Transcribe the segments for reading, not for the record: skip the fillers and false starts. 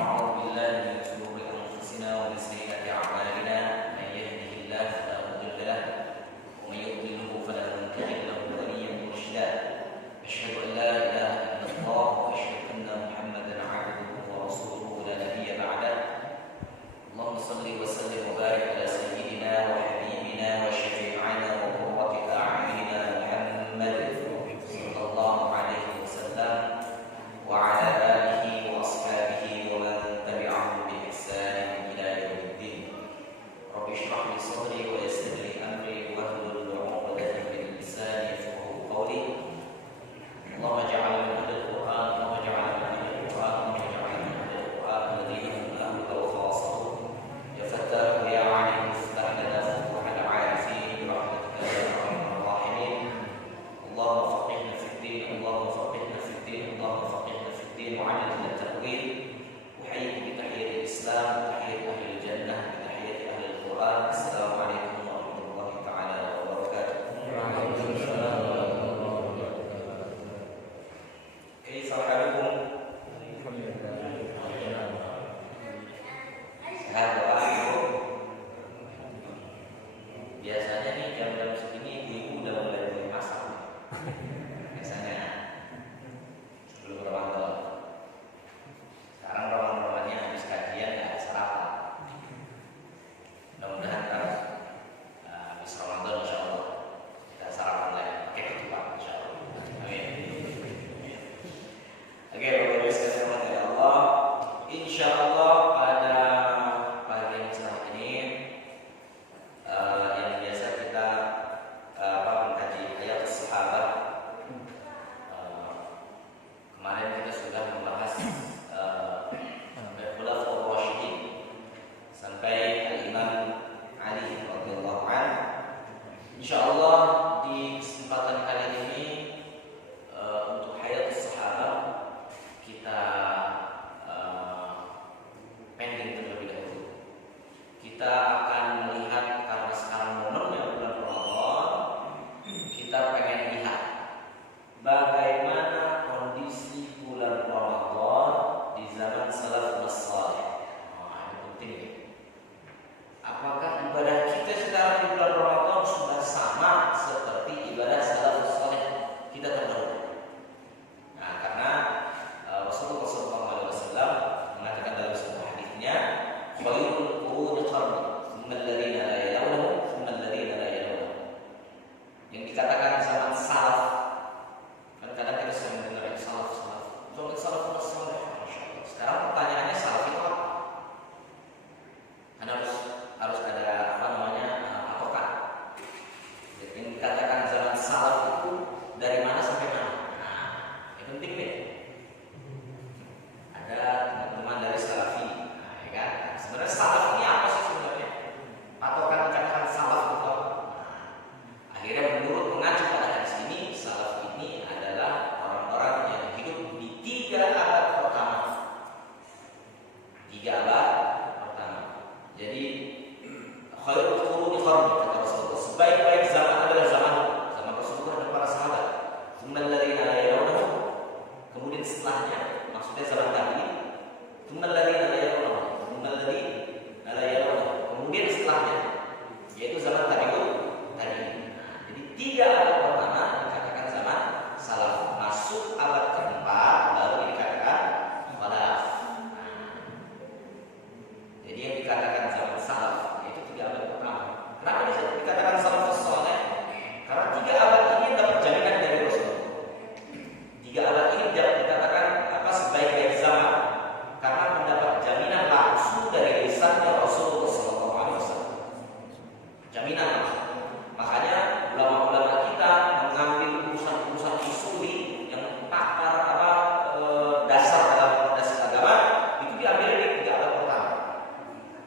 ونعوذ بالله من شرور أنفسنا ومن سيئات أعمالنا من يهده الله فلا مضل له ومن يضلله فلا تجد له وليا مرشدا أشهد أن لا إله إلا الله وأشهد أن محمدا عبده ورسوله لا نبي بعده اللهم صل وسلم وبارك على سيدنا وحبيبنا وشفيعنا وقرة أعيننا محمد صلى الله عليه وسلم وعلى آله وأصحابه ومن تبعهم بإحسان إلى يوم الدين رب اشرح لي صدري ويسر لي أمري واحلل عقدة من لساني يفقهوا قولي اللهم اجعل من أهل القرآن اللهم اجعل من أهل القرآن اللهم اجعل من أهل القرآن الذين هم أهلك وخاصته يا فتاح يا عليم افتح لنا فتوح العارفين برحمتك يا أرحم الراحمين اللهم فقهنا في الدين اللهم فقهنا في الدين اللهم فقهنا في الدين وعلمنا التأويل أحييك بتحية الإسلام تحية أهل الجنة بتحية أهل القرآن السلام عليكم ورحمة الله تعالى وبركاته. كيف حالكم؟ Sehat Bapak Ibu? Biasanya nih jam-jam segini ibu udah mulai masak. Biasanya sebelum Ramadan. Sekarang Ramadannya habis kajian nggak ada sarapan. Mudah-mudahan harus habis Ramadan insya Allah kita sarapan lagi pakai ketupat insya Allah. Amin. Oke, Bapak Ibu sekalian rahmati Allah. Insya Allah pada pagi yang setelah ini yang biasa kita mengkaji ayat sahabat. Kemarin kita sudah membahas Khulafaur Rasyidin sampai Al-Imam Ali radhiyallahu anhu. Insyaallah di kesempatan kali ini untuk hayat sahabat kita pending terlebih dahulu. Kita akan melihat karena sekarang momennya bulan Ramadan, kita pengen lihat bagaimana kondisi bulan Ramadan di zaman salafus saleh. Ini penting ya. Apakah ibadah kita sekarang di bulan Ramadan sudah sama seperti ibadah salafus saleh kita terdahulu? Nah, karena Rasulullah SAW mengatakan dalam sebuah hadisnya, "Khairul quruni qarni, tsumma alladziina la yalunhum, tsumma alladziina la yalunhum." Yang dikatakan zaman salaf. Kadang kita sering mendengar yang salaf. Soal salaf saleh, masyaallah. Sekarang pertanyaannya salaf itu apa? Kan harus ada apa namanya patokan. Yang dikatakan zaman salaf itu dari mana sampai mana? Nah, yang penting nih. Ada teman-teman dari salafi, nah, ya kan? Sebenarnya salaf ini apa sih sebenarnya? Patokan dikatakan salaf itu apa? Akhirnya menurut mengacu pada hadis ini, salaf ini adalah orang-orang yang hidup di 3 abad pertama. 3 abad pertama. Jadi khairul quruni qarni kata Rasulullah. Sebaik-baik zaman adalah zaman Rasulullah dan para sahabat. Tsumma alladziina la yalunhum. Kemudian setelahnya, maksudnya zaman tabi'in. Tsumma alladziina la yalunhum. Tsumma alladziina la yalunhum. Kemudian setelahnya, yaitu zaman tabi'in. Jadi 3 abad pertama dikatakan zaman salaf. Masuk abad keempat baru dikatakan khalaf. Jadi yang dikatakan zaman salaf yaitu 3 abad pertama. Kenapa dikatakan salafus saleh? Karena 3 abad ini dapat jaminan dari Rasulullah. 3 abad ini dikatakan sebaik-baik zaman karena mendapat jaminan langsung dari lisannya Rasulullah SAW. Jaminan langsung. Makanya ulama-ulama kita mengambil urusan-urusan usuli yang pakar dasar dalam fondasi agama itu diambil dari 3 abad pertama.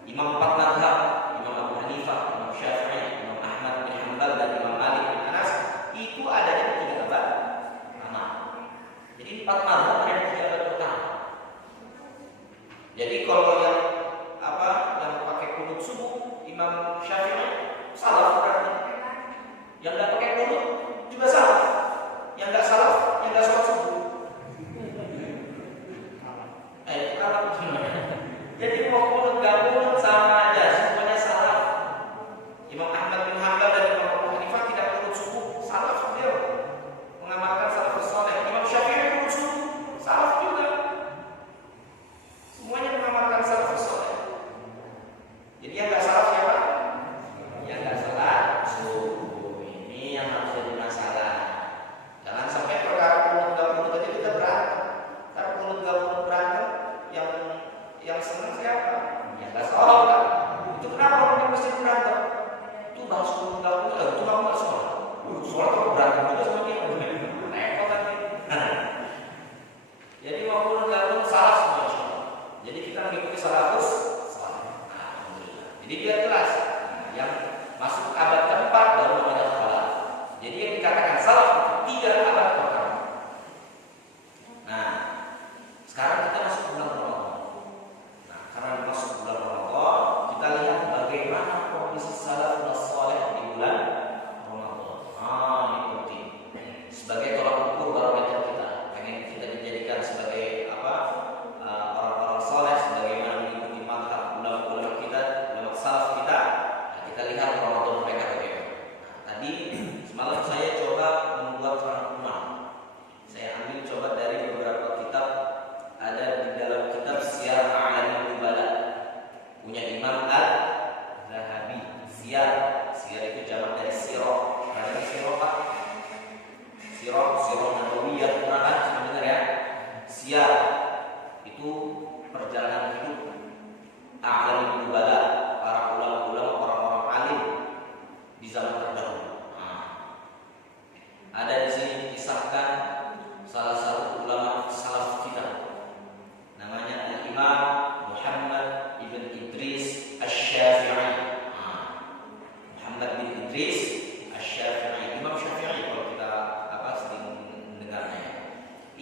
Imam 4 mazhab, Imam Abu Hanifah, Imam Syafi'i, Imam Ahmad bin Hanbal dan Imam Malik bin Anas itu adanya di 3 abad pertama. Jadi 4 mazhab ada di 3 abad pertama. Jadi kalau yang pakai qunut subuh Imam Syafi'i salaf berarti. Yang nggak pakai qunut juga salaf. Yang nggak salaf, yang nggak sholat subuh. Itu kalau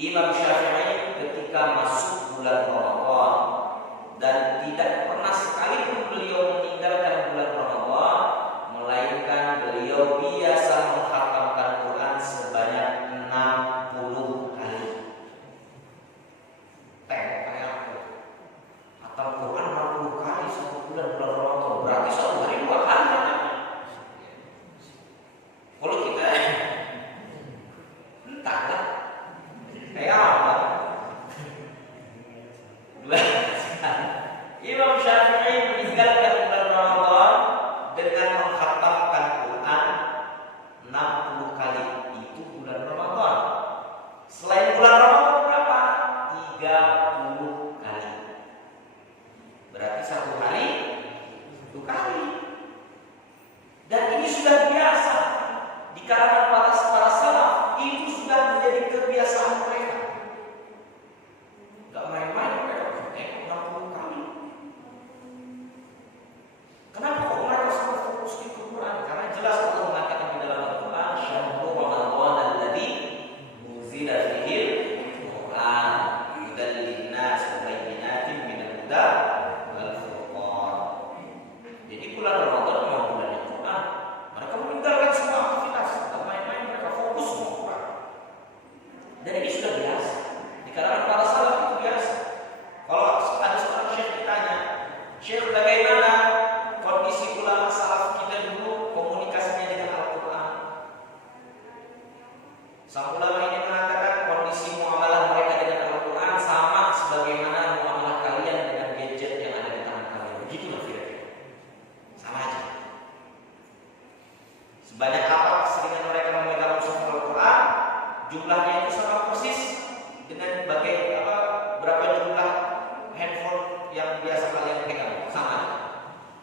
Imam Syafi'i ketika masuk bulan Ramadan dan tidak pernah sekalipun beliau meninggalkan bulan Ramadan, melainkan beliau biasa menghatamkan Quran sebanyak 60 kali. Kayak aku hatam Quran 60 kali satu bulan Ramadan, berarti satu hari 2 kali. Kalau kita entahlah kayak apa. Imam Syafi'i meninggalkan bulan Ramadan dengan menghatamkan Quran 60 kali. Itu bulan Ramadan. Selain bulan Ramadan berapa? 30 kali. Berarti satu hari 1 kali. Dan ini sudah biasa di kalangan para salaf. Itu sudah menjadi kebiasaan mereka. Gak main-main mereka 60 kali. Kenapa kok mereka sangat fokus di Quran? Karena jelas Allah mengatakan di dalam Al-Quran, "Syahrul Ramadan alladzi unzila fihi al-Quran hudan lin-nas wa bayyinatin minal huda wal furqan." Jadi bulan Ramadan memang bulan Al-Quran. Mereka meninggalkan semua aktivitas, gak main-main, mereka fokus sama Quran. Dan ini sudah biasa di kalangan para salaf, itu biasa. Kalau ada seorang syekh ditanya, "Syekh, bagaimana kondisi ulama salaf kita dulu komunikasinya dengan Al-Quran?" Sang ulama ini mengatakan kondisi muamalah mereka dengan Al-Quran sama sebagaimana muamalah kalian dengan gadget yang ada di tangan kalian. Begitulah kira-kira, sama aja. Sebanyak apa keseringan mereka memegang mushaf Al-Quran, jumlahnya itu sama persis dengan berapa jumlah handphone yang biasa kalian pegang, sama.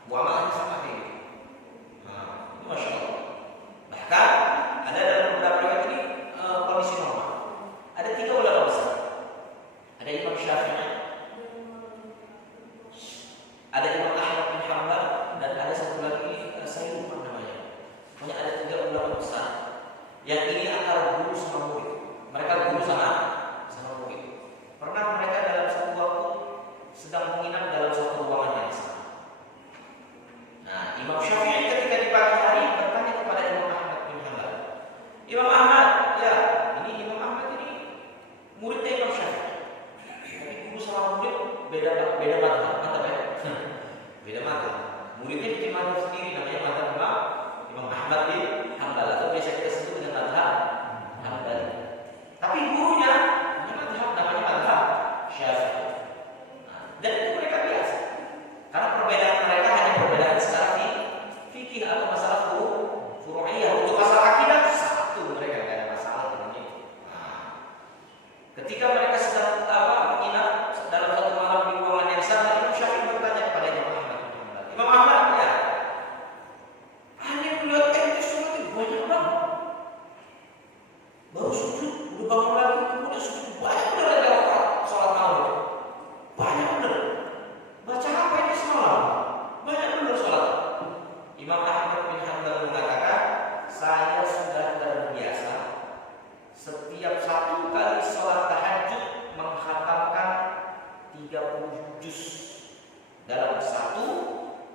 Muamalahnya sama kayak gitu. Itu Masya Allah. Bahkan ada dalam beberapa riwayat ini kondisi normal. Ada 3 ulama besar. Ada Imam Syafi'i, ada Imam Ahmad bin Hanbal, dan ada satu lagi saya lupa namanya. Pokoknya ada 3 ulama besar. Yang ini antara guru sama murid. Mereka guru sama murid. Pernah mereka dalam satu waktu sedang menginap dalam satu ruangan yang sama. Nah, Imam Syafi'i ketika di pagi hari bertanya kepada Imam Ahmad bin Hanbal, "Imam Ahmad, ya, ini Imam Ahmad ini muridnya Imam Syafi'i. Tapi guru sama murid beda mazhab, mantap ya? Beda mazhab. Muridnya bikin mazhab sendiri, namanya mazhab Imam Ahmad bin Hanbal, atau biasa kita sebut dengan mazhab Hanbali. Tapi gurunya punya mazhab namanya mazhab Syafi'i. Dan itu mereka biasa. Karena perbedaan mereka hanya perbedaan secara fikih atau masalah furu'iyah. Untuk masalah akidah satu, mereka tidak ada masalah dengan itu. Ketika mereka sedang menginap dalam satu malam di ruangan yang sama, Imam Syafi'i bertanya kepada Imam Ahmad bin Hanbal, "Imam Ahmad, ya, hanya melihat ente sholat itu banyak banget. Baru sujud, udah bangun lagi, kemudian sujud banyak bener ada sholat malam itu. Banyak bener. Baca apa ini semalam? Banyak bener sholat." Imam Ahmad bin Hanbal mengatakan, "Saya sudah terbiasa setiap satu kali sholat tahajud menghatamkan 30 juz dalam satu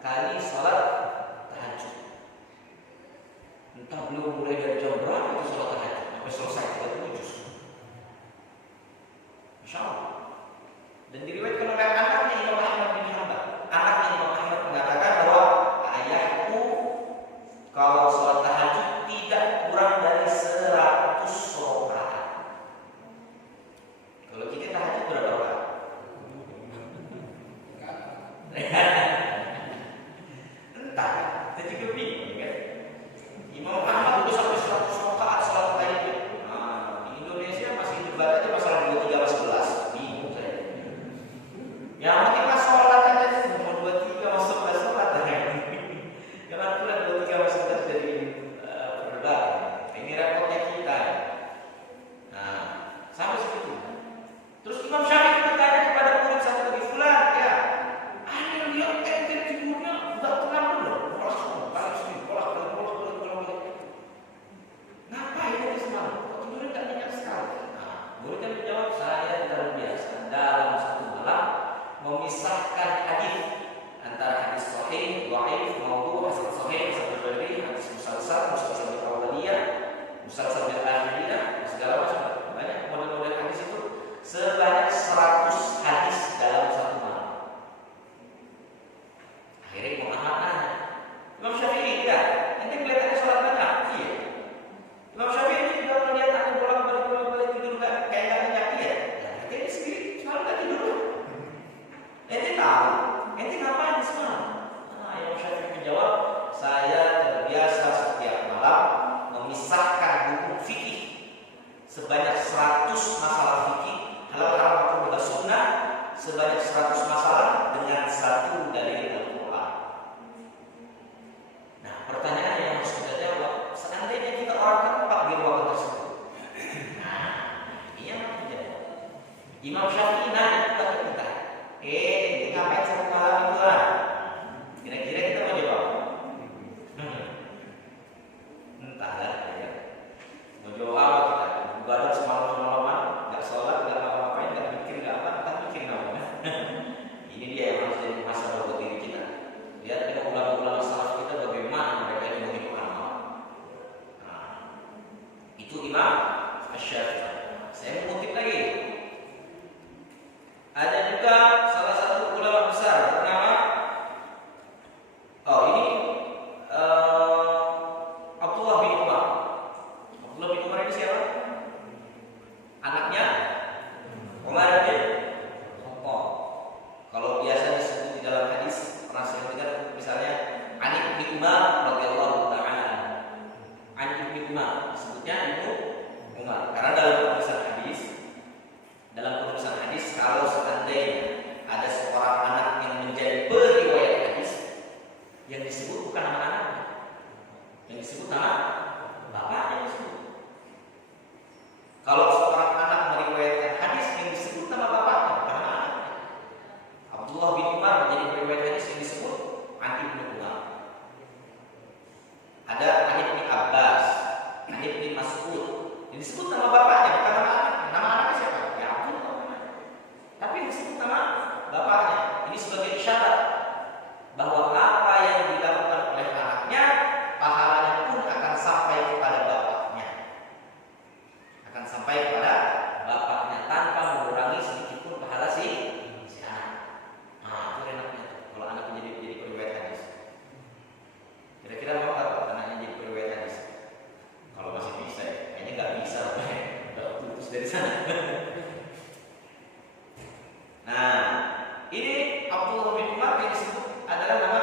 kali sholat tahajud." Entah belum mulai dari jam berapa itu sholat tahajud sampai selesai 30 juz. Masya Allah. Dan diriwayatkan oleh anaknya Imam Ahmad bin Hanbal. Anaknya Imam Ahmad mengatakan bahwa ayahku kalau sholat tahajud tidak kurang dari 100 rakaat. Kalau kita tahajud berapa rakaat? Entah, kita juga bingung kan. Imam Ahmad itu sampai 100 rakaat sholat tahajud. Di Indonesia masih debat aja masalah 23/11. Bingung saya. Yang penting mas sholat aja, mau 23 masuk ke sholat. Jangan pula 23 masuk ke jadi perdebatan. Ini repotnya kita. Nah, sampai segitu. Terus Imam Syafi'i bertanya kepada murid satu lagi, "Fulan, ya, ada lihat ente tidurnya udah tenang belum? Balik sini, bolak. Ngapain tadi semalam? Kok tidurnya nggak nyenyak sekali?" Nah, muridnya Imam Syafi'i nanya kepada kita, ini ngapain satu malam itu lah? Kira-kira kita mau jawab? Entahlah ya. Mau jawab apa kita? Begadang semalam-semalaman, nggak sholat, nggak apa-apain, nggak mikir, nggak apa, nggak mikir apa. Ini dia yang harus jadi masalah buat diri kita. Lihat kita ulama-ulama salaf kita bagaimana mereka yang menghidupkan malam. Nah, itu Imam Asy-Syafi'i. Saya mengutip lagi. Ada juga salah satu ulama besar bernama Abdullah bin Umar. Abdullah bin Umar ini siapa? Anaknya Umar bin Khattab. Kalau biasa disebut di dalam hadis, pernah saya dengar misalnya Ani bin Umar radhiyallahu ta'ala. Ani bin Umar sebutnya itu Umar. Karena dalam penulisan hadis kalau seandainya ada seorang anak yang menjadi periwayat hadis, yang disebut bukan nama anaknya, yang disebut nama bapaknya disebut. Kalau seorang anak meriwayatkan hadis, yang disebut nama bapaknya bukan nama anaknya. Abdullah bin Umar menjadi periwayat hadis yang disebut Ani bin Umar. Ada Ani bin Abbas, Ani bin Mas'ud, yang disebut nama bapaknya bukan nama anaknya. Nama anaknya siapa? Ya Abdullah. Tapi yang disebut nama bapaknya. Ini sebagai isyarat bahwa apa yang dilakukan oleh anaknya, pahalanya pun akan sampai kepada bapaknya. Akan sampai kepada bapaknya tanpa mengurangi sedikit pun pahala si anak. Nah, itu enaknya kalau anak menjadi periwayat hadis. Kira-kira mau apa anaknya jadi periwayat hadis? Kalau masih bisa ya, kayaknya nggak bisa. Udah putus dari sana. Nah, ini Abdullah bin Umar yang disebut adalah nama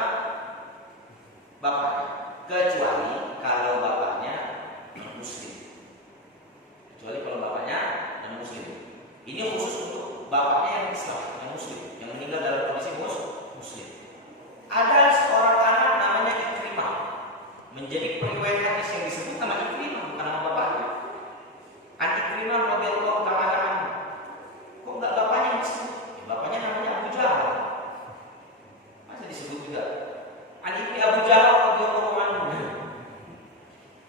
bapaknya, kecuali kalau bapaknya non-muslim. Kecuali kalau bapaknya non-muslim. Ini khusus untuk bapaknya yang Islam, yang muslim, yang meninggal dalam kondisi muslim. Ada seorang anak namanya Ikrimah, menjadi periwayat hadis yang disebut nama Ikrimah, bukan nama bapaknya. An Ikrimah radhiyallahu ta'ala anhu. Kok enggak bapaknya yang disebut? Bapaknya namanya Abu Jahal. Masa disebut juga? Anak Abu Jahal radhiyallahu anhu.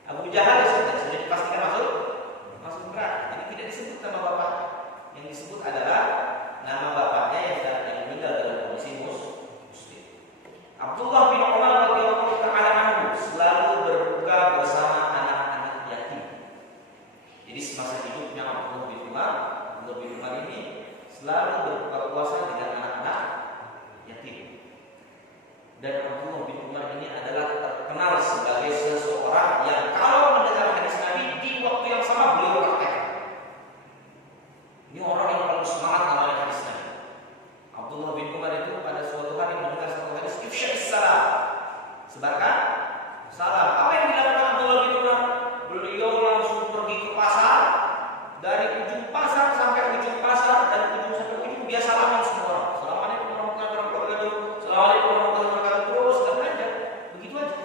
Abu Jahal sudah dipastikan masuk neraka. Jadi tidak disebut nama bapak. Yang disebut adalah nama bapaknya yang meninggal dalam kondisi muslim. Abdullah bin Umar radhiyallahu ta'ala anhu selalu berbuka bersama anak-anak yatim. Jadi semasa hidupnya Abdullah bin Umar ini selalu berbuka puasa dengan anak-anak yatim. Dan Abdullah bin Umar ini adalah terkenal sebagai seseorang yang kalau mendengar hadis Nabi di waktu yang sama beliau praktekkan. Ini orang yang paling semangat mengamalkan hadis Nabi. Abdullah bin Umar itu pada suatu hari mendengar satu hadis ifsya'is salam, sebarkan salam. Apa yang dilakukan Abdullah bin Umar? Beliau langsung pergi ke pasar, dari ujung pasar sampai ujung pasar, dan ujung sampai ujung dia salaman semua orang. Assalamualaikum warahmatullahi wabarakatuh. Assalamualaikum warahmatullahi wabarakatuh. Terus dan belanja begitu aja.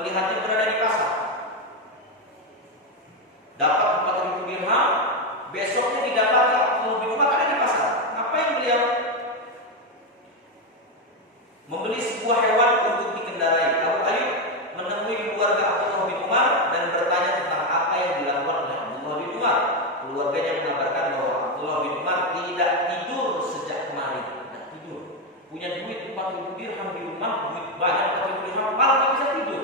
melihatnya berada di pasar. Dapat 4.000 dirham, besoknya didapati Abdullah bin Umar ada di pasar. Ngapain beliau? Membeli sebuah hewan untuk dikendarai. Abu Ayyub menemui keluarga Abdullah bin Umar dan bertanya tentang apa yang dilakukan oleh Abdullah bin Umar. Keluarganya mengabarkan bahwa Abdullah bin Umar tidak tidur sejak kemarin. Tidak tidur. Punya duit 4.000 dirham di rumah, duit banyak 4.000 dirham, malah nggak bisa tidur.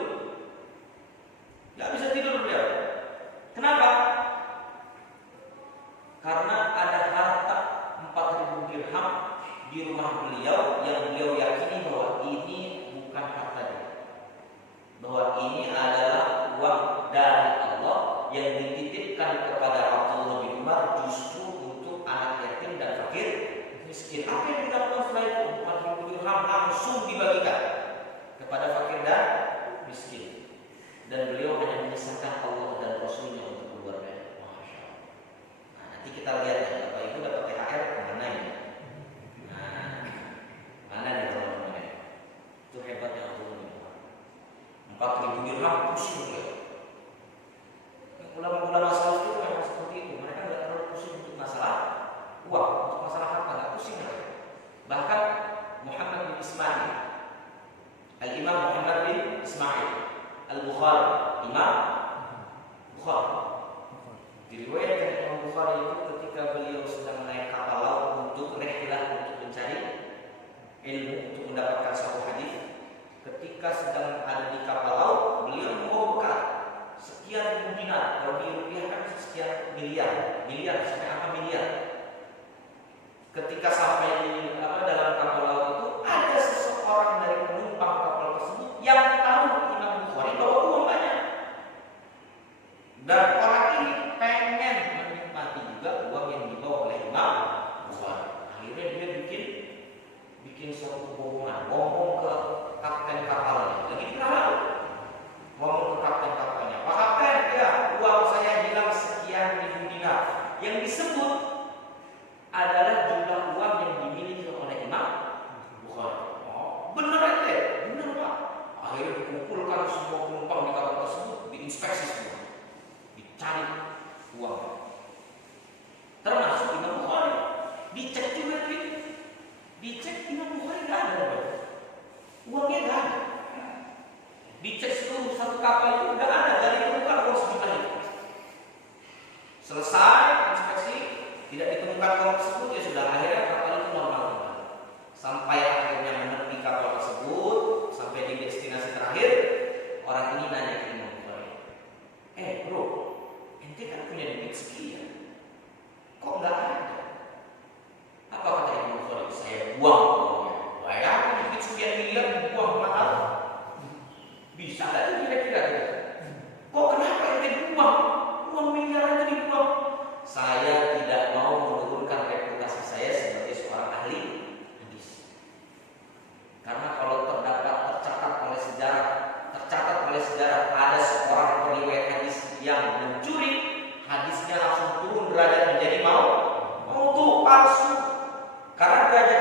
Nggak bisa tidur beliau. Kenapa? Karena ada harta 4.000 dirham di rumah beliau yang beliau yakini bahwa ini bukan harta dia, bahwa ini adalah uang dari Allah yang dititipkan kepada Abdullah bin Umar justru untuk anak yatim dan fakir miskin. Apa yang dilakukan setelah itu? 4.000 dirham langsung dibagikan kepada fakir dan miskin, dan beliau hanya menyisakan Allah dan Rasulnya untuk keluarga. Masya Allah. Nah, nanti kita lihat ya, Bapak Ibu dapat THR kemana ini? Mana nih teman-teman? Itu hebatnya Abdullah bin Umar. 4.000 dirham pusing dia. Ulama-ulama salaf itu memang seperti itu. Mereka nggak terlalu pusing untuk masalah uang, untuk masalah harta nggak pusing mereka. Bahkan Muhammad bin Ismail, Al-Imam Muhammad bin Ismail Al-Bukhari, Imam Bukhari. Diriwayatkan Imam Bukhari itu ketika beliau sedang naik kapal laut untuk rihlah, untuk mencari ilmu, untuk mendapatkan satu hadis. Ketika sedang ada di kapal laut, beliau membawa bekal sekian ribu dinar, kalau dirupiahkan sekian miliar sampai apa miliar. Ketika sampai di dalam kapal laut itu, ada seseorang dari penumpang kapal tersebut yang tahu Imam Bukhari bawa uang banyak, dan orang ini pengen menikmati juga uang yang dibawa oleh Imam Bukhari. Akhirnya dia bikin suatu kebohongan, ngomong ke kapten kapalnya, lagi di tengah laut, ngomong ke kapten kapalnya, Pak Kapten, ya uang saya hilang sekian ribu dinar. Yang disebut adalah jumlah uang yang dimiliki oleh Imam Bukhari. Oh, benar ente? Benar Pak. Akhirnya dikumpulkan semua penumpang di kapal tersebut, diinspeksi semua, dicari uang, termasuk Imam Bukhari. Dicek juga duit, dicek Imam Bukhari nggak ada, uangnya nggak ada. Dicek seluruh satu kapal itu nggak ada, dari ditemukan uang sejuta itu. Selesai inspeksi, tidak ditemukan uang tersebut, ya sudah, akhirnya kapal itu normal kembali. Sampai akhirnya menepi kapal tersebut, sampai di destinasi terakhir, orang ini nanya ke Imam Bukhari, bro, ente kan punya duit sekian, kok nggak ada? Apa kata Imam Bukhari? Saya buang uangnya. Bayangkan duit sekian miliar dibuang mahal. Bisa nggak itu kira-kira? Kok kenapa ente buang? Uang miliaran itu dibuang. Saya tidak mau menurunkan reputasi saya sebagai seorang ahli hadis. Karena kalau tercatat oleh sejarah ada seorang periwayat hadis yang mencuri, hadisnya langsung turun derajat menjadi maudhu, palsu. Karena derajat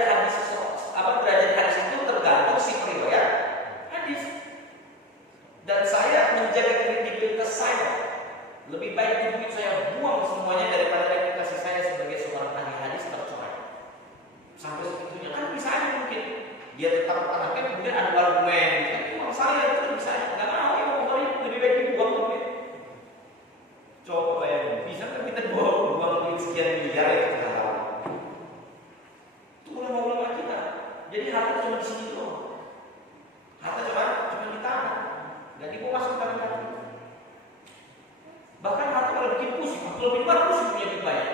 hadis itu tergantung si periwayat hadis. Dan saya menjaga kredibilitas saya. Lebih baik duit saya buang semuanya daripada reputasi saya sebagai seorang ahli hadis tercoreng. Sampai segitunya kan bisa aja mungkin dia tetap anaknya, kemudian ada argumen, tapi uang saya itu bisa aja nggak mau ya, pokoknya lebih baik dibuang duit. Coba ya, bisa kan kita buang duit sekian miliar itu kita tahu. Itu ulama-ulama kita. Jadi harta cuma di sini doang. Harta cuma di tangan, nggak dibawa masuk ke tangan kaki. Bahkan harta kalau bikin pusing, kalau lebih pusing punya duit banyak.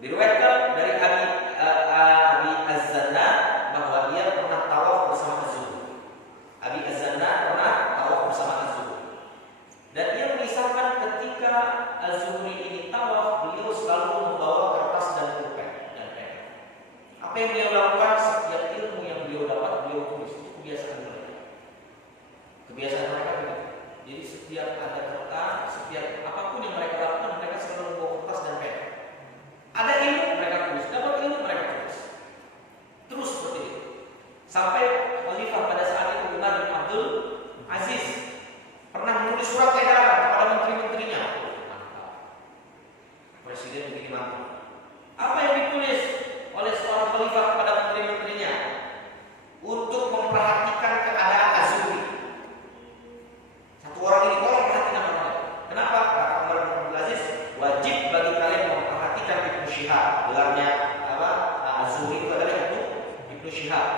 Diriwayatkan dari Abi Az-Zanna bahwa dia pernah tawaf bersama Az-Zuhri. Abi Az-Zanna pernah tawaf bersama Az-Zuhri. Dan dia mengisahkan ketika Az-Zuhri ini tawaf, beliau selalu membawa kertas dan pulpen dan pen. Apa yang beliau lakukan? Setiap ilmu yang beliau dapat, beliau tulis. Itu kebiasaan mereka. Kebiasaan mereka begitu. Jadi setiap ada kertas, setiap apapun yang mereka lakukan, mereka selalu membawa kertas dan pen. Ada ilmu mereka tulis, dapat ilmu mereka tulis. Terus seperti itu. Sampai khalifah pada saat itu Umar bin Abdul Aziz pernah menulis surat edaran kepada menteri-menterinya. Mantap. Presiden begini mantap. Apa yang ditulis oleh seorang khalifah kepada menteri-menterinya? Untuk memperhatikan keadaan Az-Zuhri. Satu orang ini tolong perhatikan orang lain. Kenapa? Kata Umar bin Abdul Aziz, wajib bagi kalian memperhatikan Ibnu Syihab. Gelarnya apa? Az-Zuhri itu adalah Ibnu Syihab.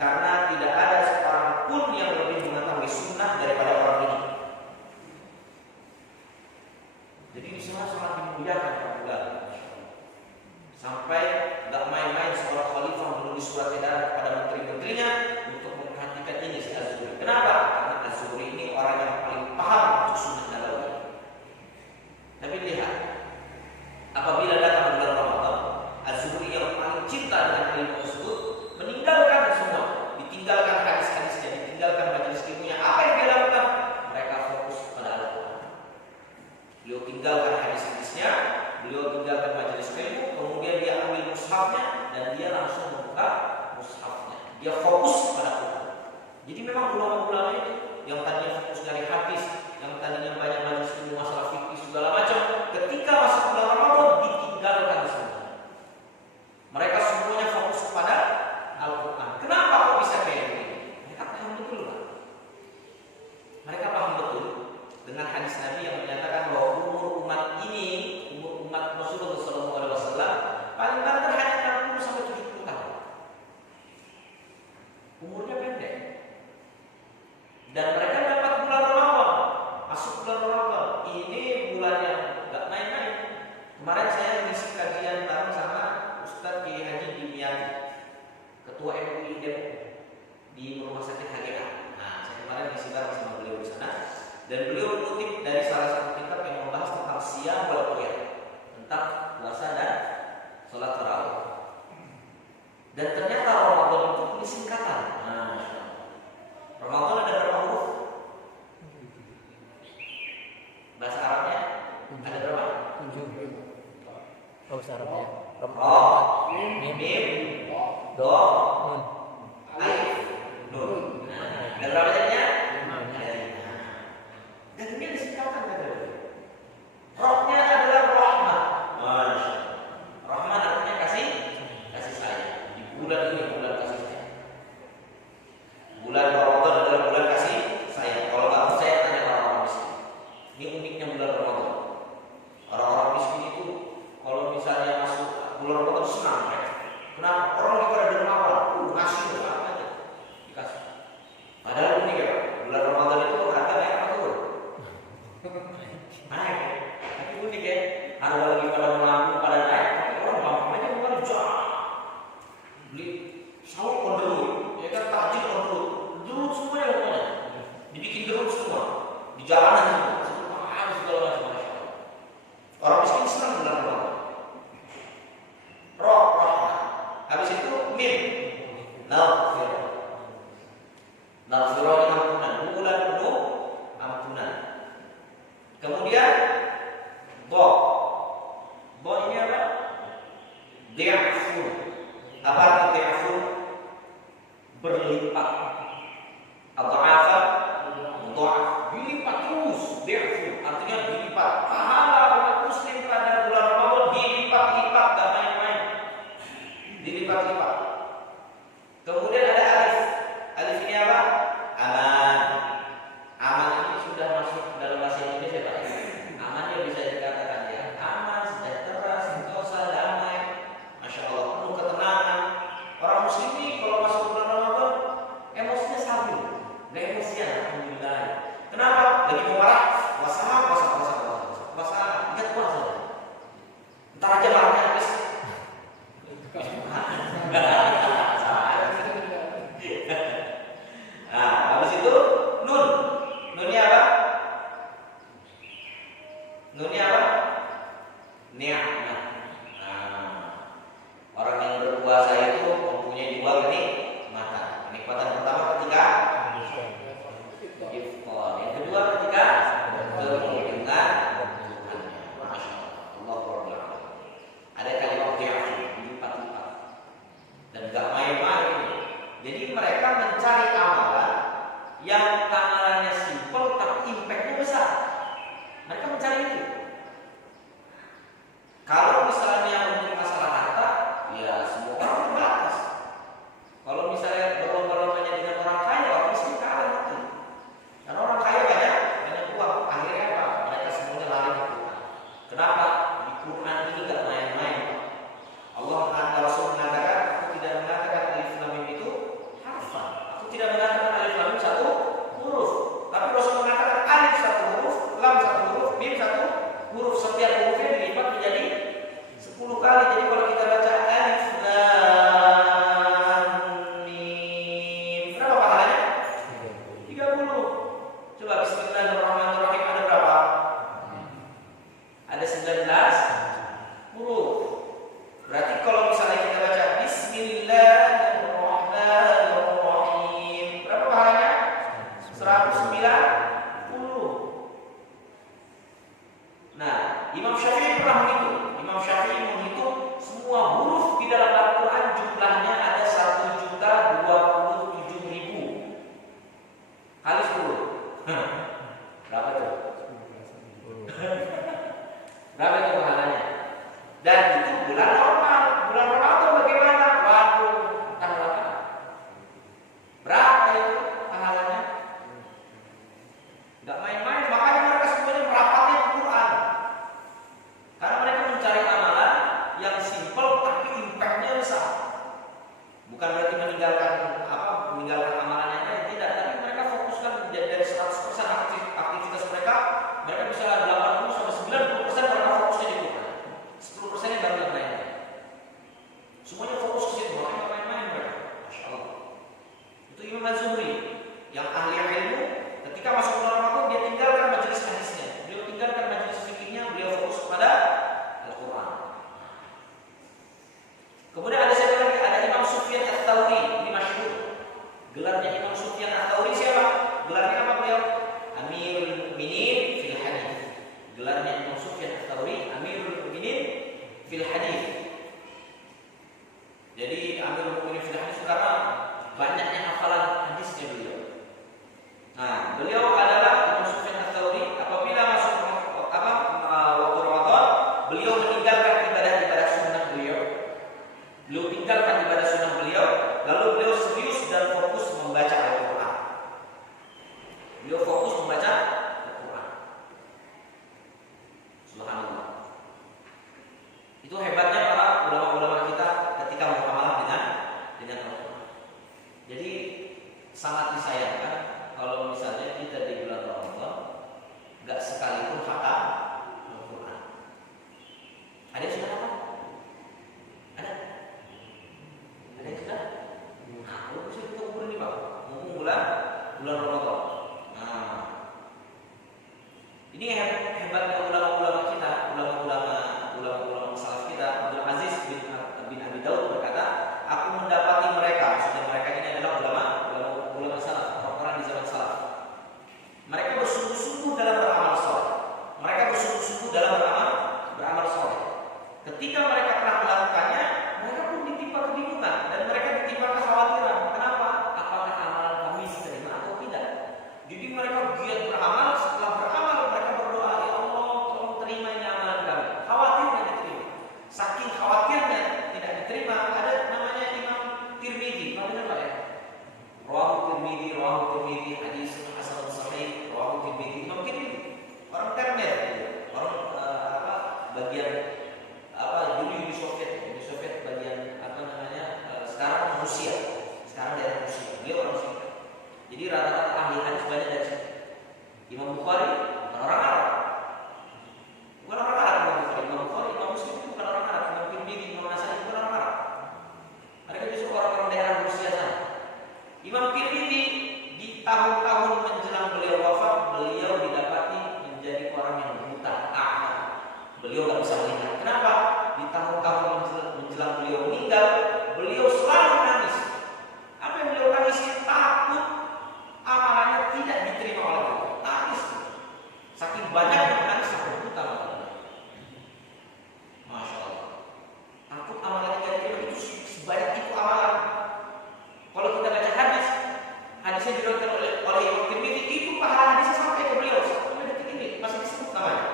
Karena tidak ada seorang pun yang lebih mengetahui sunnah daripada orang ini. Jadi di sana sangat dimuliakan Abdullah. Sampai nggak main-main seorang khalifah menulis surat edaran kepada menteri-menterinya untuk memperhatikan ini si Az-Zuhri. Kenapa? Karena Az-Zuhri ini orang yang paling paham untuk sunnah nabawi. Tapi lihat, apabila datang bulan Ramadan, Az-Zuhri yang paling cinta dengan ilmu tersebut meninggalkan semua, ditinggalkan hadis-hadisnya, ditinggalkan majelis ilmunya. Apa yang dia lakukan? Mereka fokus pada Al-Quran. Beliau tinggalkan hadis-hadisnya, beliau tinggalkan majelis ilmu, kemudian dia ambil mushafnya dan dia langsung membuka mushafnya. Dia fokus pada Quran. Jadi memang ulama-ulama itu yang tadinya fokus dari hadis, yang tadinya banyak majelis ilmu masalah fikih segala macam, ketika masuk bulan Ramadan ditinggalkan semua. Mereka semuanya fokus kepada Al-Quran. Kenapa kok bisa kayak begini? Mereka paham betul, Pak. Mereka paham betul dengan hadis Nabi yang menyatakan bahwa umur umat ini, umur umat Rasulullah SAW paling banter hanya 60 sampai 70 tahun. Umurnya pendek. Dan mereka dapat bulan Ramadan, masuk bulan Ramadan. Ini bulan yang nggak main-main. Kemarin saya mengisi kajian bareng sama Ustadz Kiai Haji Dimyati, Ketua MUI Depok di Rumah Sakit HGA. Nah, saya kemarin mengisi bareng sama beliau di sana. Dan beliau mengutip dari salah satu kitab yang membahas tentang siyam wal qiyam, tentang puasa dan sholat tarawih. Dan ternyata Ramadan itu punya singkatan. Nah, Ramadan ada berapa huruf? Bahasa Arabnya ada berapa? 7. Bahasa Arabnya. Ra, mim, do, Nun. alif, nun. Nah, ada berapa jadinya? Ada 5. Dan ini disingkatkan kata beliau. Rohnya adalah rahmat. Masya. Rahmat artinya kasih sayang. Di bulan ini bulan kasih sayang. Bulan Ramadan adalah bulan kasih sayang. Kalau nggak percaya tanya orang-orang miskin. Ini uniknya bulan Ramadan. Orang-orang miskin itu kalau misalnya masuk bulan Ramadan senang mereka. Kenapa? Orang lagi pada dermawan, ngasih apa aja dikasih. Padahal unik ya, bulan Ramadan itu harga naik apa turun? Naik, tapi unik ya. Harga lagi pada menabung, pada naik, tapi orang gampang aja bukan jauh. Beli sahur on the road, ya kan takjil on the road, gerut semua ya pokoknya. Dibikin gerut semua, di jalanan semua, harus segala macam. Orang miskin senang bulan Ramadan. Roh, rahmat. Habis itu mim, naghfirah. Naghfirah ini ampunan, bulan penuh ampunan. Kemudian bo ini apa? Di'afun. Apa arti di'afun? Berlipat. Adha'afa, mudha'af. Dilipat terus. Di'afun artinya dilipat. Pahala umat muslim pada bulan Ramadan dilipat-lipat, gak main-main. Dilipat-lipat. Kemudian ada alif. Alif ini apa? Aman. Aman ini sudah masuk dalam bahasa Indonesia, Pak. Aman ya bisa dikatakan ya aman, sejahtera, sentosa, damai, masya Allah, penuh ketenangan. bulan normal. Bulan Ramadan bagaimana? Waduh, pahalanya berapa itu pahalanya? Nggak main-main. Makanya mereka semuanya merapatnya ke Quran. Karena mereka mencari amalan yang simpel tapi impact-nya besar. Bukan berarti meninggalkan amalannya aja, tidak. Tapi mereka fokuskan dari 100% aktivitas mereka bisa 80 sampai 90% mereka fokusnya di Quran. 10%-nya baru yang lain. Semuanya fokus ke situ, makanya main-main mereka. Masya Allah. Itu Imam Az-Zuhri yang ahli ilmu. Ketika masuk bulan Ramadan dia tinggalkan majelis hadisnya, beliau tinggalkan majelis fikihnya, beliau fokus kepada Al-Quran. Kemudian ada satu lagi, ada Imam Sufyan Ats-Tsauri. Ini masyhur. Gelarnya Imam Sufyan Ats-Tsauri siapa? Gelarnya apa beliau? Amirul Mukminin fil Hadis. Gelarnya Imam Sufyan Ats-Tsauri, Amirul Mukminin fil Hadis. Jadi Amirul Mukminin fil Hadis karena banyaknya hafalan hadisnya beliau. Nah, beliau adalah Imam Sufyan Ats-Tsauri. Apabila masuk waktu Ramadan, beliau meninggalkan ibadah-ibadah sunnah beliau. Beliau tinggalkan ibadah sunnah beliau, lalu beliau serius dan fokus membaca Al-Quran. Beliau fokus membaca Al-Quran. Subhanallah. Itu hebatnya para ulama-ulama kita ketika muamalah dengan Al-Quran. Jadi sangat disayangkan kalau misalnya kita di bulan Ramadan nggak sekalipun hafal Al-Quran. Ada yang sudah hafal? Ada? Ada yang sudah? Nah, kalau bisa kita ukur ini Pak, mumpung bulan Ramadan. Nah, ini hebatnya ulama-ulama kita, ulama-ulama salaf kita. Abdul Aziz bin Abi Daud berkata, aku mendapati mereka, maksudnya mereka ini adalah ulama salaf, orang-orang di zaman salaf. Mereka bersungguh-sungguh dalam beramal saleh. Mereka bersungguh-sungguh dalam beramal saleh. Ketika mereka telah melakukannya, mereka pun ditimpa kebingungan dan mereka ditimpa kekhawatiran. Kenapa? Apakah amalan kami diterima atau tidak? Jadi mereka giat beramal. Setelah beramal mereka berdoa, ya Allah, tolong terima ini amalan kami. Khawatirnya diterima. Saking khawatirnya tidak diterima, ada namanya Imam Tirmidzi. Namanya apa ya? Rawahu Tirmidzi, hadis hasan sahih. Rawahu Tirmidzi. Imam Tirmidzi orang Termer, orang bagian dulu Uni Soviet bagian sekarang Rusia, sekarang daerah Rusia. Dia orang Rusia. Jadi rata-rata ahli hadis banyak dari sini. Imam Bukhari bukan orang Arab, Imam Bukhari, Imam Muslim itu bukan orang Arab. Imam Tirmidzi, Imam Nasai bukan orang Arab. Mereka justru orang-orang daerah Rusia sana. Imam Tirmidzi di tahun-tahun menjelang beliau wafat, beliau didapati menjadi orang yang buta, a'ma. Beliau nggak bisa melihat. Kenapa? Di tahun-tahun menjelang beliau meninggal, beliau selalu nangis. Apa yang beliau nangis? Takut amalannya tidak diterima oleh Allah. Nangis. Saking banyaknya nangis sampai buta matanya. Masya Allah. Takut amalannya tidak diterima, itu sebanyak itu amalan. Kalau kita baca hadisnya diriwayatkan oleh Imam Tirmidzi, itu pahala hadisnya sampai ke beliau. Sampai detik ini masih disebut namanya.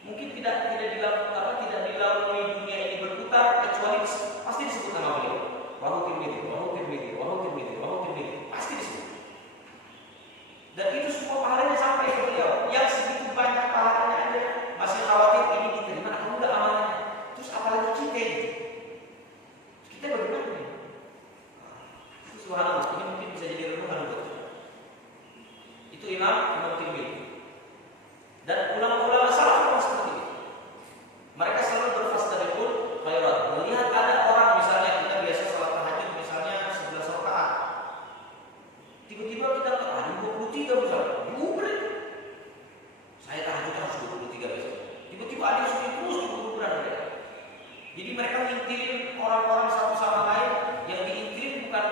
Mungkin tidak dilalui dunia ini berputar kecuali pasti disebut nama beliau. Rawahu Tirmidzi, pasti disebut. Dan itu semua pahalanya sampai ke beliau. Yang segitu banyak pahalanya aja masih khawatir ini diterima atau enggak amalnya. Terus apalagi kita ini? Kita bagaimana nih? Itu subhanallah, ini mungkin bisa jadi renungan buat kita. Itu Imam Tirmidzi. Dan ulama-ulama salaf memang seperti itu. Mereka selalu berfastabiqul khairat. Melihat ada orang misalnya kita biasa salat tahajud misalnya 11 rakaat. Tiba-tiba kita ada 23 misalnya. Jumlah. Saya tahajud harus 23 misalnya. Tiba-tiba ada yang sudah terus berkurang mereka. Jadi mereka ngintirin orang-orang satu sama lain. Yang diintirin bukan,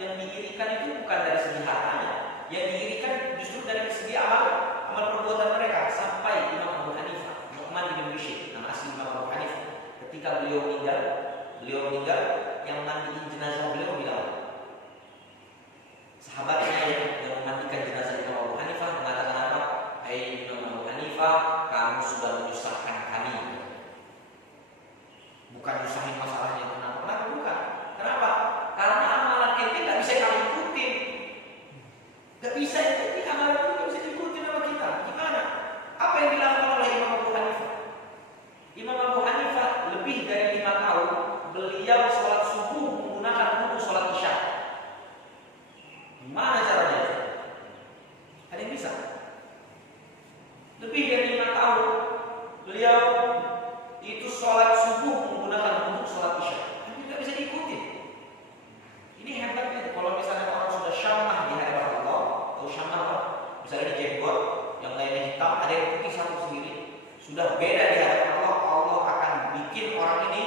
yang diirikan itu bukan dari segi hartanya. Yang diirikan justru dari segi amal perbuatan mereka. Sampai Imam Abu Hanifah, Nu'man bin Bashir, nama asli Imam Abu Hanifah, ketika beliau meninggal, yang mandiin jenazah beliau bilang, sahabatnya yang memandikan jenazah Imam Abu Hanifah mengatakan apa? Hai Imam Abu Hanifah, kamu sudah menyusahkan kami. bukan nyusahin masalahnya kenapa bukan. Kenapa? Karena amalan ente nggak bisa kalian ikutin, nggak bisa ente amalan itu nggak bisa diikutin sama kita. Gimana? Apa yang dilakukan oleh Imam Abu Hanifah? Imam Abu Hanifah lebih dari 5 tahun beliau sholat subuh menggunakan wudhu sholat isya. Gimana caranya? Ada yang bisa? Lebih dari 5 tahun beliau itu sholat subuh menggunakan wudhu sholat isya. Tapi nggak bisa diikuti. Ini hebatnya. Kalau misalnya orang sudah syamah di hadapan Allah, atau syamah apa? Misalnya di jenggot yang lainnya hitam, ada yang putih satu sendiri, sudah beda di hadapan Allah. Allah akan bikin orang ini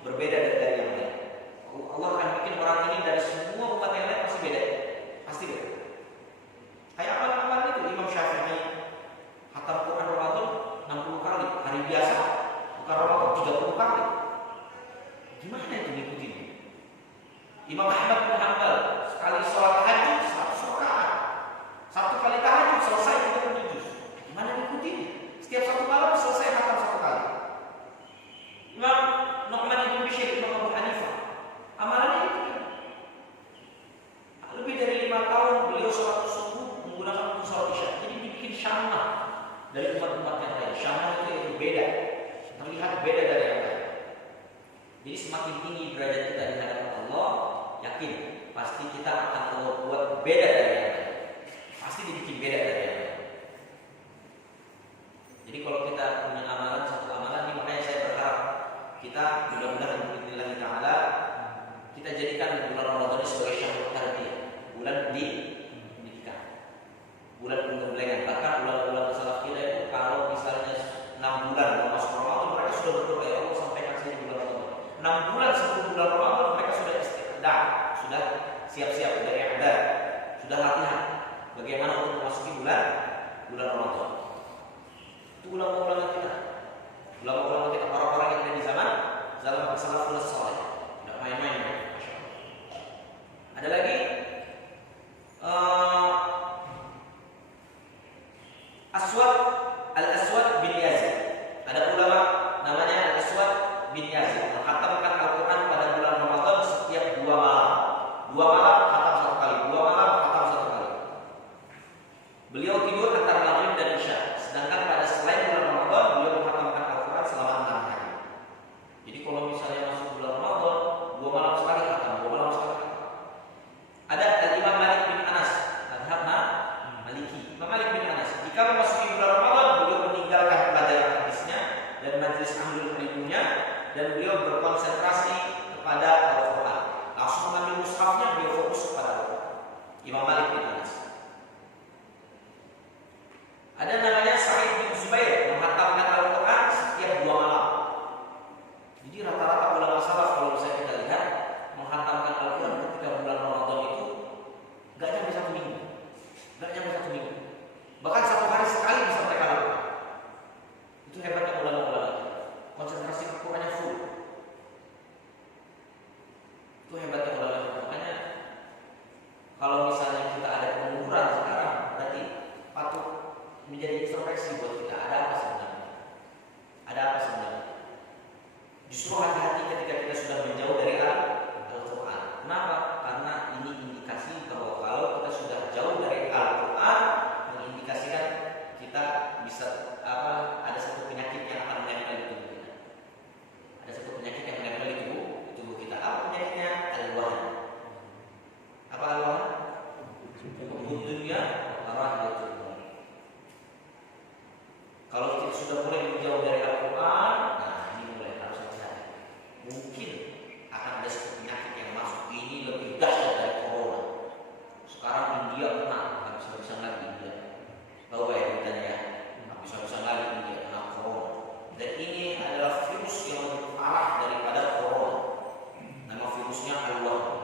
berbeda dari yang lain. Allah akan bikin orang ini dari semua umat yang lain pasti beda. Pasti beda. Kayak amal-amal itu Imam Syafi'i khatam Quran Ramadan 60 kali, hari biasa bukan Ramadan 30 kali. Gimana itu ngikutin? Imam Ahmad bin Hanbal sekali sholat tahajud 100 rakaat. 1 kali tahajud selesai 30 juz. Gimana ngikutin? Setiap satu malam selesai khatam 1 kali. Imam Nu'man bin Bashir, Imam Abu Hanifah, amalannya itu kan. Lebih dari 5 tahun beliau sholat subuh menggunakan sholat isya. Jadi dibikin syamah dari umat-umat yang lain. Syamah itu beda, terlihat beda dari yang lain. Jadi semakin tinggi derajat kita di hadapan Allah, yakin pasti kita akan Allah buat beda dari yang lain. Pasti dibikin beda dari yang lain. Jadi kalau kita punya amalan, satu amalan ini, makanya saya berharap kita mudah-mudahan bismillah taala kita jadikan bulan Ramadan ini sebagai syahrul tarbiyah, bulan pendidikan, bulan pengembelengan. Bahkan bulan-bulan salaf kita itu kalau misalnya 6 bulan mau masuk Ramadan, mereka sudah berdoa, ya Allah sampaikan saya di bulan Ramadan. 6 bulan sebelum bulan Ramadan mereka sudah istiqdah, sudah siap-siap dari ada, sudah latihan bagaimana untuk memasuki bulan Ramadan. Itu ulama-ulama kita, ulama-ulama kita, orang-orang yang ada di zaman salafus saleh, tidak main-main. Masya Allah. Ada lagi Al-Aswad bin Yazid. Ada ulama namanya Al-Aswad bin Yazid, menghatamkan Al-Quran pada bulan Ramadan setiap 2 malam. 2 malam khatam 1 kali, 2 malam khatam 1 kali. Beliau tidur antara maghrib dan isya. Sedangkan pada selain bulan Ramadan beliau menghatamkan Al-Quran selama 6 hari. Jadi kalau misalnya masuk bulan Ramadan 2 malam sekali khatam, 2 malam sekali khatam. Ada Al-Imam Malik bin Anas, madhab Maliki. Imam Malik bin Anas, jika memasuki bulan Ramadan beliau meninggalkan pelajaran hadisnya dan majelis ahlul ilmunya, dan beliau berkonsentrasi kepada Al-Quran. Langsung mengambil mushafnya, beliau fokus kepada Al-Quran. Imam Malik bin Anas. Ada namanya Sa'id bin Zubair, menghatamkan Al-Quran setiap 2 malam. Jadi rata-rata ulama salaf kalau bisa kita lihat menghatamkan Al-Quran ketika bulan Ramadan itu gak nyampe 1 minggu. Gak nyampe 1 minggu. Bahkan 1 hari sekali bisa mereka lakukan. Itu hebatnya ulama-ulama. Konsentrasi Al-Qurannya full. Itu hebatnya ulama. Makanya kalau misalnya kita ada pengukuran sekarang, berarti patut menjadi introspeksi buat kita. Ada apa sebenarnya? Ada apa sebenarnya? Justru hati-hati ketika kita sudah menjauh dari Al-Quran. Kenapa? Karena ini indikasi bahwa kalau kita sudah jauh dari Al-Quran, mengindikasikan kita bisa ada satu penyakit yang akan menempel di tubuh kita. Ada satu penyakit yang menempel di tubuh kita. Apa penyakitnya? Al-Wahan. Apa Al-Wahan? Hubbud dunya wa rahmatul maut. Kalau kita sudah mulai menjauh dari Al-Quran, nah ini mulai harus hati-hati. Mungkin akan ada satu penyakit yang masuk. Ini lebih dahsyat dari corona. Sekarang India kena habis-habisan lagi India. Tahu ya beritanya ya? Habis-habisan lagi India kena corona. Dan ini adalah virus yang lebih parah daripada corona. Nama virusnya Al-Wahan.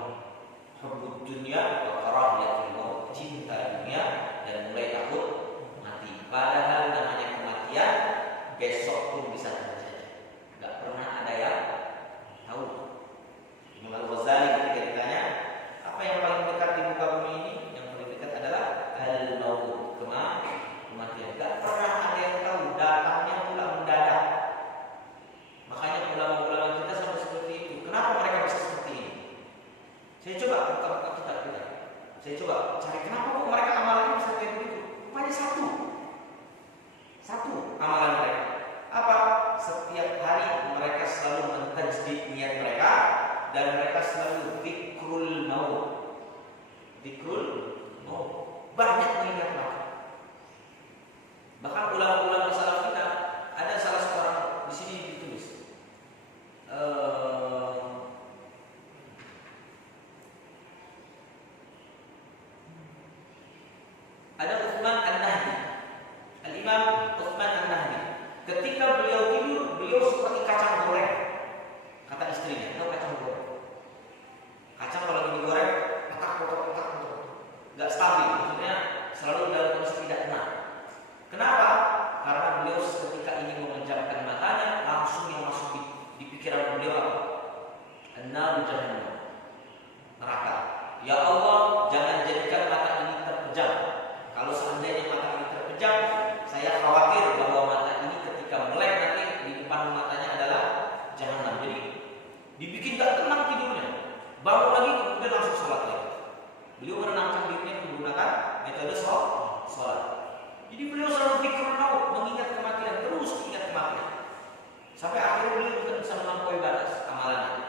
Hubbud dunya wa karahiyatul maut. Cinta dunia dan mulai takut mati. Padahal namanya kematian besok pun bisa terjadi. Gak pernah ada yang tahu sedih niat mereka, dan mereka selalu zikrul maut. Zikrul maut, banyak mengingat mati. Bahkan ulama-ulama salaf kita, ada salah seorang di sini ditulis, ada Utsman An-Nahdi, Al-Imam Utsman An-Nahdi. Ketika beliau tidur, beliau seperti kacang goreng. Kata istrinya, tahu kacang goreng? Kacang kalau lagi digoreng, petak, nggak stabil, maksudnya selalu dalam kondisi tidak tenang. Kenapa? Karena beliau ketika ingin memejamkan matanya, langsung yang masuk di pikiran beliau apa? An-nar jahannam, neraka. Ya Allah, jangan jadikan mata ini terpejam. Kalau seandainya mata ini terpejam, saya khawatir bahwa mata ini ketika melek nanti di depan matanya adalah jahannam. Jadi dibikin gak tenang tidurnya. Bangun lagi kemudian langsung sholat lagi. Beliau menenangkan dirinya menggunakan metode sholat. Jadi beliau selalu zikrul maut, mengingat kematian, terus ingat kematian. Sampai akhirnya beliau tidak bisa melampaui batas amalannya.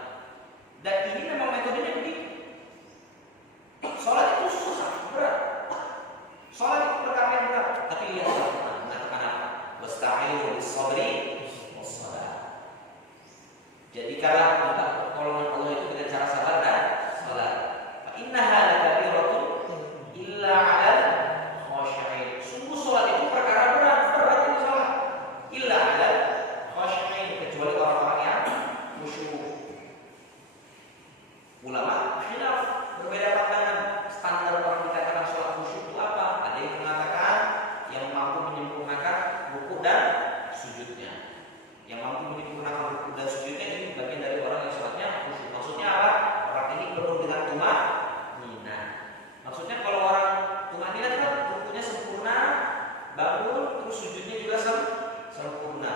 Dan ini memang metodenya begitu. Sholat itu susah, berat. Sholat itu perkara yang berat. Tapi lihat Al-Quran mengatakan apa? Wasta'inu bis-sabri was-salat. Jadikanlah minta pertolongan Allah itu dengan cara sabar dan salat. Fa innaha lakabiratun illa 'alal khashi'in. Sungguh salat itu perkara berat itu salat. Illa 'alal khashi'in, kecuali orang-orang yang khusyuk. Ulama khilaf, berbeda pandangan standar orang dikatakan sholat khusyuk itu apa? Ada yang mengatakan yang mampu menyempurnakan rukuk dan sujudnya. Yang mampu menyempurnakan rukuk dan sujudnya ini bagian dari orang yang sholatnya khusyuk. Maksudnya apa? Orang ini penuh dengan tumanina. Maksudnya kalau orang tumanina kan rukuknya sempurna, bangun, terus sujudnya juga sempurna.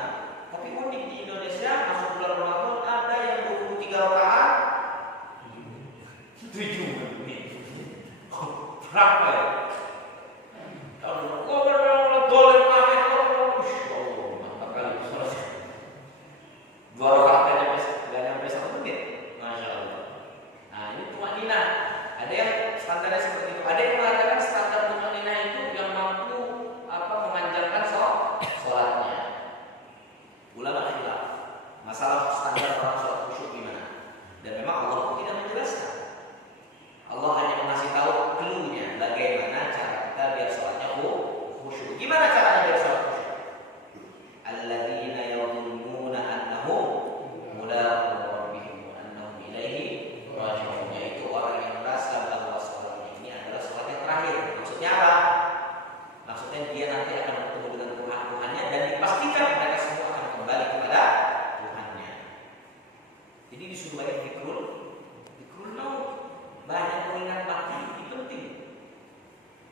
Tapi unik di Indonesia masuk bulan Ramadan ada yang 23 rakaat 7 menit. Berapa ya? Kalau golem main, mantap kali selesai. 2 rakaat nggak nyampe 1 menit, masya Allah. Nah ini tumanina. Ada yang standarnya seperti itu. Ada yang mengatakan standar tumanina itu yang mampu memanjangkan sholatnya. Ulama khilaf masalah standar orang sholat khusyuk gimana. Dan memang Allah pun tidak menjelaskan. Allah hanya mengasih tahu clue-nya bagaimana cara kita biar sholatnya khusyuk. Gimana caranya biar sholat khusyuk? Alladzina yadhunnuna annahum mulaqu rabbihim wa annahum ilaihi raji'un. Yaitu orang yang merasa bahwa sholatnya ini adalah sholat yang terakhir. Maksudnya apa? Maksudnya dia nanti akan bertemu dengan Tuhannya dan dipastikan mereka semua akan kembali kepada Tuhannya. Jadi disuruh banyak zikrul maut. Banyak mengingat mati, ini penting.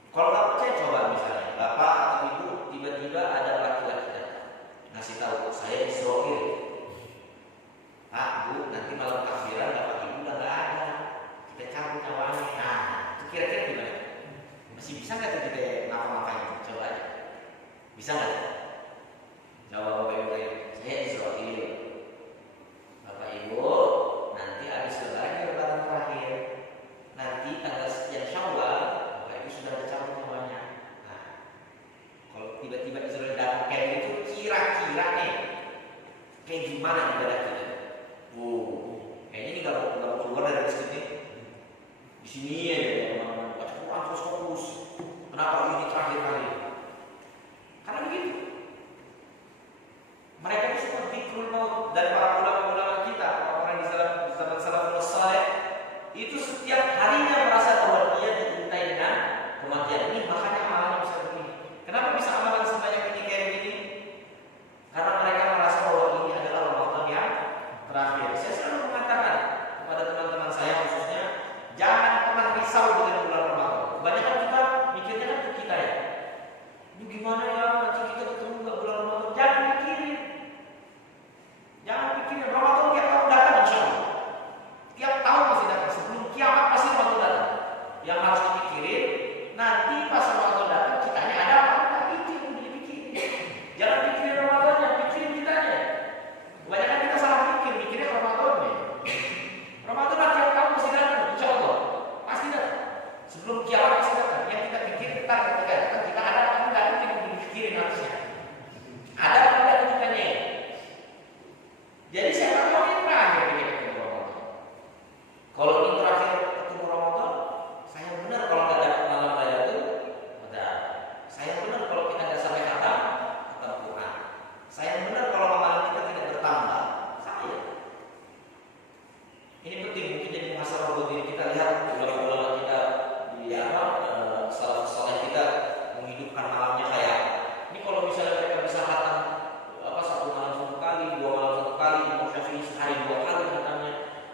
Kalau nggak percaya coba misalnya bapak atau ibu tiba-tiba ada laki-laki ngasih tahu saya Israel. Pak, bu, nanti malam takbiran bapak ibu udah nggak ada, kita cabut nyawanya. Nah, itu kira-kira gimana? Masih bisa nggak tuh kita ngapa-ngapain? Coba aja. Bisa nggak? Jawab bapak ibu saya Israel. Bapak ibu nanti habis lebaran terakhir. Nanti tanggal sekian Syawal, maka itu sudah dicabut namanya. Nah, kalau tiba-tiba Israel datang kayak gitu, kira-kira nih kayak gimana ibadah kita? Kayaknya ini nggak mau keluar dari masjid nih. Di sini ya, baca Quran terus fokus. Kenapa ini terakhir kali? Karena begitu. Mereka itu semua zikrul maut dan para ulama-ulama kita, orang-orang di zaman salafus saleh itu setiap harinya merasa bahwa dia diintai dengan kematian. Ini makanya amalannya bisa begini. Kenapa bisa amalan sebanyak ini kayak begini? Karena mereka merasa bahwa ini adalah Ramadan yang terakhir. Saya selalu mengatakan kepada teman-teman saya khususnya, jangan pernah risau dengan bulan Ramadan. Kebanyakan kita mikirnya kan ke kita ya. Ini gimana ya nanti kita ketemu nggak bulan Ramadan? Jangan pikirin. Jangan pikirin. Ramadan tiap tahun datang insya Allah. Tiap tahun masih datang. Sebelum kiamat pasti Ramadan datang. Yang harus dipikirin nanti pas Ramadan datang kitanya ada apa? Nah, itu yang dipikirin. Jangan pikirin Ramadannya, pikirin kitanya. Kebanyakan kita salah mikirnya Ramadan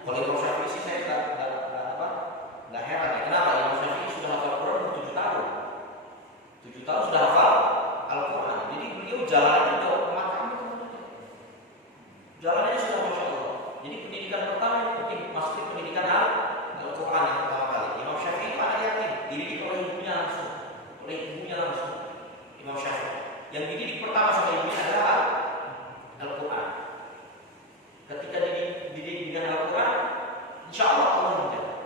Kalau Imam Syafi'i sih saya nggak heran ya. Kenapa? Imam Syafi'i sudah hafal Quran 7 tahun. 7 tahun sudah hafal Al-Quran. Jadi beliau jalannya udah makam itu. Jalannya sudah Masya Allah. Jadi pendidikan pertama yang penting maksudnya pendidikan Al-Quran yang pertama kali. Imam Syafi'i pada yakin dididik oleh ibunya langsung. Imam Syafi'i yang dididik pertama sama ibunya adalah Al-Quran. Ketika dididik dengan Al-Quran, insya Allah Allah menjawab.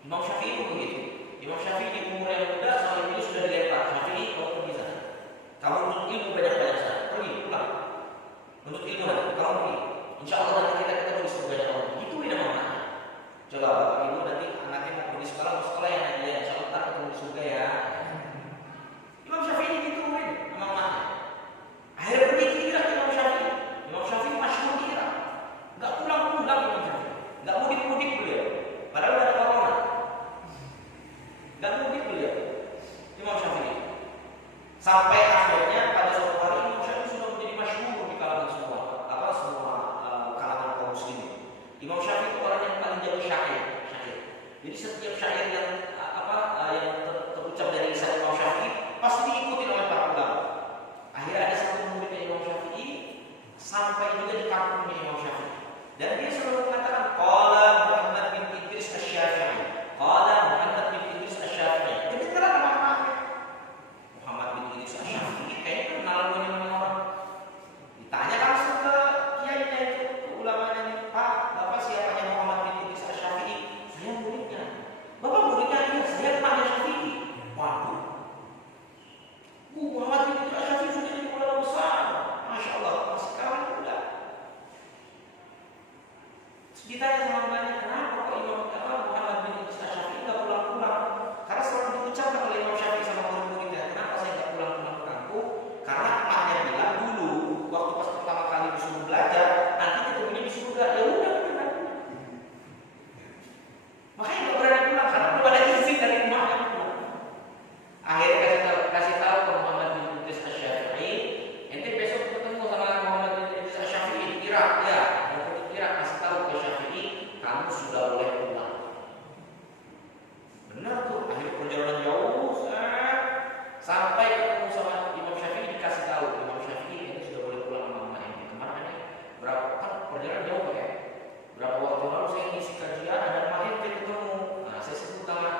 Imam Syafi'i itu begitu. Imam Syafi'i di umur yang muda sama ibunya sudah dilempar. Syafi'i kamu pergi sana. Kamu menuntut ilmu banyak-banyak sana. Pergi pulang. Menuntut ilmu nanti. Kamu pergi. Insya Allah nanti kita ketemu di surga Allah. Itu yang namanya. Coba bapak ibu nanti anaknya mau pergi sekolah yang nanti ya. Insya Allah kita ketemu di surga ya. Imam Syafi'i gituin memang mana. Akhirnya pergi ke Irak Imam Syafi'i. Imam Syafi'i masyhur di Irak. Enggak pulang-pulang Imam Syafi'i. Enggak mudik-mudik beliau. Padahal ada corona. Enggak mudik beliau. Imam Syafi'i. Sampai akhirnya pada suatu hari Imam Syafi'i sudah menjadi masyhur di kalangan semua kalangan kaum muslimin. Imam Syafi'i itu orang yang paling jago syair. Jadi setiap syair yang terucap dari lisan Imam Syafi'i pasti diikuti oleh para ulama. Akhirnya ada satu muridnya Imam Syafi'i sampai juga di kampungnya Imam Syafi'i. Dan dia selalu mengatakan qala Muhammad bin Idris Asy-Syafi'i. Qala Muhammad bin Idris Asy-Syafi'i. Kedengaran nama Muhammad bin Idris Asy-Syafi'i kayaknya kenal dengan orang. Ditanya langsung ke kiainya itu, ke ulamanya nih, Pak, Bapak siapanya Muhammad bin Idris Asy-Syafi'i? Saya muridnya. Bapak muridnya? Iya, saya temannya Syafi'i. Waduh. Muhammad bin Idris Asy-Syafi'i sudah jadi ulama besar. Masya Allah, masih kawan muda. Ditanya sama banyak, kenapa kok Muhammad bin Idris Asy-Syafi'i nggak pulang-pulang? Karena selalu diucapkan oleh Imam Syafi'i sama murid-muridnya, kenapa saya nggak pulang-pulang ke kampung? Karena emaknya bilang dulu, waktu pas pertama kali disuruh belajar, nanti ketemunya di surga. Ya udah, makanya nggak berani pulang karena belum ada izin dari emaknya pulang. Akhirnya kasih tahu ke Muhammad bin Idris Asy-Syafi'i, ente besok ketemu sama Muhammad bin Idris Asy-Syafi'i di Irak ya. Irak kasih tahu ke Syafi'i, kamu sudah boleh pulang. Benar tuh, akhir perjalanan jauh sampai ketemu sama Imam Syafi'i dikasih tahu Imam Syafi'i ini sudah boleh pulang sama mama ini. Kemarin berapa kan perjalanan jauh ya? Berapa waktu lalu saya ngisi kajian ada mahir kita ketemu. Nah saya sebut nama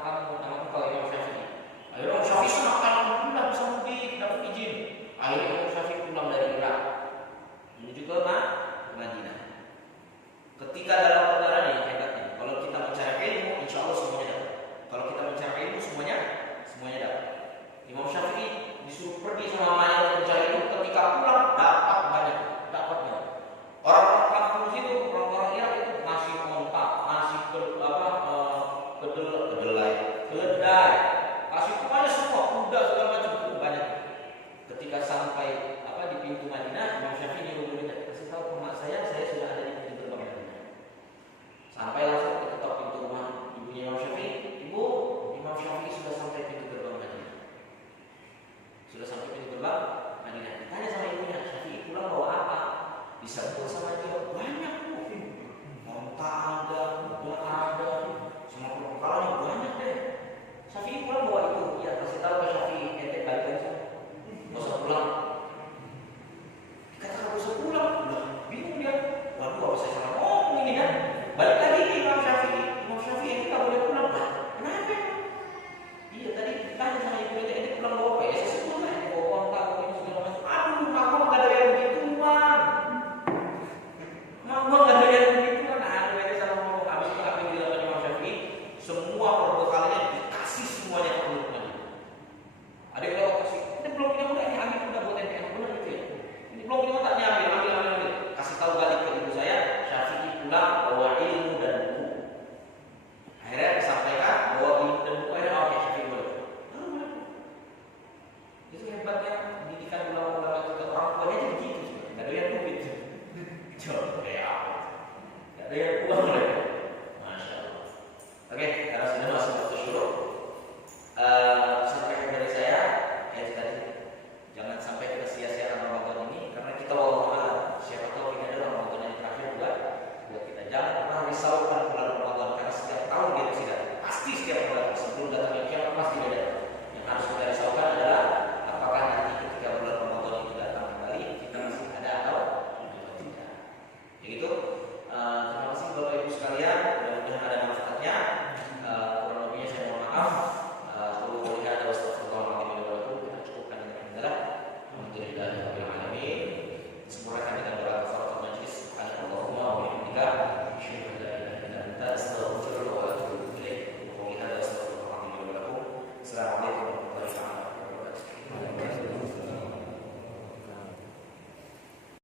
kamu kalau Imam Syafi'i. Akhirnya Imam Syafi'i senang alhamdulillah bisa mudik dapat izin. Akhirnya Imam Syafi'i pulang dari Irak menuju ke Madinah. Ketika dalam perjalanan ini hebatnya, kalau kita mencari ilmu, insya Allah semuanya dapat. Kalau kita mencari ilmu, semuanya dapat. Imam Syafi'i disuruh pergi sama mamanya untuk mencari ilmu. Ketika pulang, dapat banyak. Orang-orang kampung itu, orang-orang Irak itu masih kontak, masih keledai, masih banyak semua kuda segala macam banyak. Ketika sampai di pintu Madinah, Imam Syafi'i nyuruh muridnya, kasih tahu ke mak saya sudah ada di pintu gerbang Madinah. Sampai langsung ketok pintu rumah ibunya Imam Syafi'i, ibu, Imam Syafi'i sudah sampai pintu gerbang Madinah. Sudah sampai pintu gerbang Madinah. Ditanya sama ibunya, Syafi'i pulang bawa apa? Diserbu sama dia, banyak bu. Monta ada, kuda ada, semua perkalannya banyak deh. Syafi'i pulang bawa itu, ya kasih tahu ke Syafi'i, ente balik aja, nggak usah pulang. Kata nggak usah pulang, bingung dia. Waduh, apa saya salah ngomong ini kan? Balik lagi ke Imam Syafi'i. Imam Syafi'i ini nggak boleh pulang, lah. Kenapa? Iya tadi ditanya sama ibu ini pulang bawa apa? Ya saya sebut lah, ini bawa kontak, bawa ini segala macam. Aduh, aku nggak ada yang begituan. Mak nggak ada yang begituan. Nah, ada sama ngomong habis itu apa yang dilakukan Imam Syafi'i? Semua perbekalannya dikasih semuanya ke penduduknya. Ada yang bilang kasih, ini belum punya udah ini ambil udah buat NPM benar gitu ya. Ini belum punya tak ambil. Kasih tahu balik ke ibu saya, Syafi'i pulang bawa ilmu dan buku. Akhirnya disampaikan bawa ilmu dan buku. Akhirnya oke, Syafi'i boleh. Itu hebatnya pendidikan ulama-ulama kita, orang tuanya aja begitu. Gak ada yang duit. Coba ya. Gak ada yang